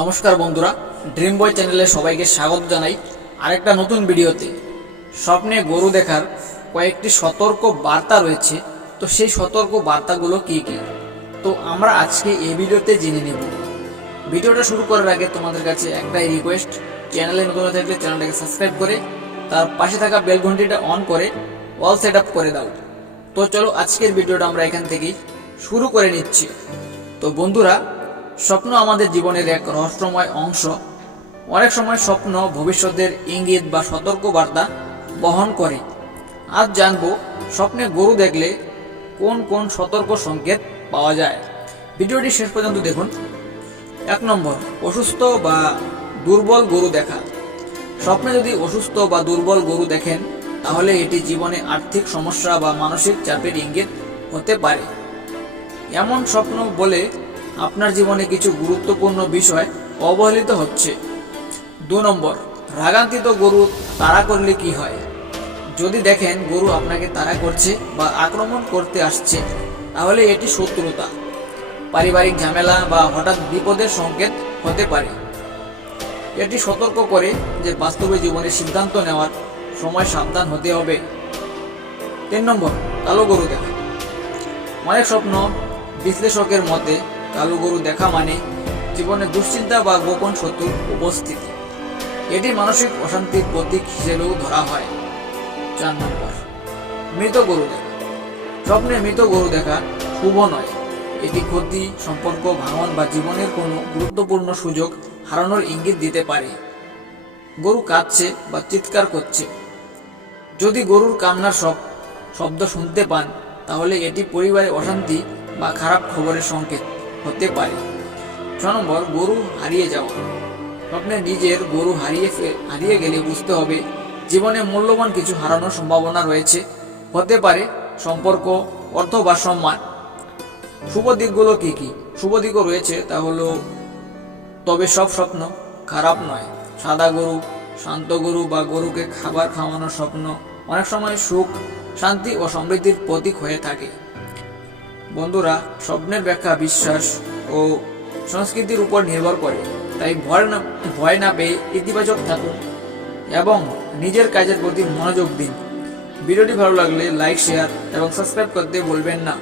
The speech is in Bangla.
নমস্কার বন্ধুরা, ড্রিম বয় চ্যানেলে সবাইকে স্বাগত জানাই আরেকটা নতুন ভিডিওতে। স্বপ্নে গরু দেখার কয়েকটি সতর্ক বার্তা রয়েছে, তো সেই সতর্ক বার্তাগুলো কি কি তো আমরা আজকে এই ভিডিওতে জেনে নেব। ভিডিওটা শুরু করার আগে তোমাদের কাছে একটাই রিকোয়েস্ট, চ্যানেলে নতুন হয়ে থাকলে চ্যানেলটাকে সাবস্ক্রাইব করে তার পাশে থাকা বেল ঘন্টিটা অন করে অল সেট আপ করে দাও। তো চলো আজকের ভিডিওটা আমরা এখান থেকেই শুরু করে নিচ্ছি। তো বন্ধুরা, স্বপ্ন আমাদের জীবনের এক রহস্যময় অংশ। অনেক সময় স্বপ্ন ভবিষ্যতের ইঙ্গিত বা সতর্ক বার্তা বহন করে। আজ জানবো স্বপ্নে গরু দেখলে কোন কোন সতর্ক সংকেত পাওয়া যায়। ভিডিওটি শেষ পর্যন্ত দেখুন। 1 নম্বর, অসুস্থ বা দুর্বল গরু দেখা। স্বপ্নে যদি অসুস্থ বা দুর্বল গরু দেখেন, তাহলে এটি জীবনে আর্থিক সমস্যা বা মানসিক চাপের ইঙ্গিত হতে পারে। এমন স্বপ্ন বলে আপনার জীবনে কিছু গুরুত্বপূর্ণ বিষয় অবহেলিত হচ্ছে। 2 নম্বর, রাগান্বিত গরু তাড়া করলে কি হয়। যদি দেখেন গরু আপনাকে তাড়া করছে বা আক্রমণ করতে আসছে, তাহলে এটি শত্রুতা, পারিবারিক ঝামেলা বা হঠাৎ বিপদের সংকেত হতে পারে। এটি সতর্ক করে যে বাস্তবে জীবনে সিদ্ধান্ত নেওয়ার সময় সাবধান হতে হবে। 3 নম্বর, কালো গরু দেখা। অনেক স্বপ্ন বিশ্লেষকের মতে কালো গরু দেখা মানে জীবনে দুশ্চিন্তা বা গোপন শত্রুর উপস্থিতি। এটি মানসিক অশান্তির প্রতীক হিসেবেও ধরা হয়। 4 নম্বর, মৃত গরু দেখা। স্বপ্নে মৃত গরু দেখা শুভ নয়। এটি ক্ষতি, সম্পর্ক ভাঙন বা জীবনের কোনো গুরুত্বপূর্ণ সুযোগ হারানোর ইঙ্গিত দিতে পারে। গরু কাঁদছে বা চিৎকার করছে। যদি গরুর কান্নার শব্দ শুনতে পান, তাহলে এটি পরিবারে অশান্তি বা খারাপ খবরের সংকেত হতে পারে। 6 নম্বর, গরু হারিয়ে যাওয়া। স্বপ্নে নিজের গরু হারিয়ে গেলে বুঝতে হবে জীবনে মূল্যবান কিছু হারানোর সম্ভাবনা রয়েছে। হতে পারে সম্পর্ক, অর্থ বা সম্মান। শুভ দিকগুলো কি কি? শুভ দিকও রয়েছে, তা হলো তবে সব স্বপ্ন খারাপ নয়। সাদা গরু, শান্ত গরু বা গরুকে খাবার খাওয়ানোর স্বপ্ন অনেক সময় সুখ, শান্তি ও সমৃদ্ধির প্রতীক হয়ে থাকে। বন্ধুরা, স্বপ্নের ব্যাখ্যা বিশ্বাস ও সংস্কৃতির উপর নির্ভর করে, তাই ভয় না পেয়ে ইতিবাচক থাকুন এবং নিজের কাজের প্রতি মনোযোগ দিন। ভিডিওটি ভালো লাগলে লাইক, শেয়ার এবং সাবস্ক্রাইব করতে ভুলবেন না।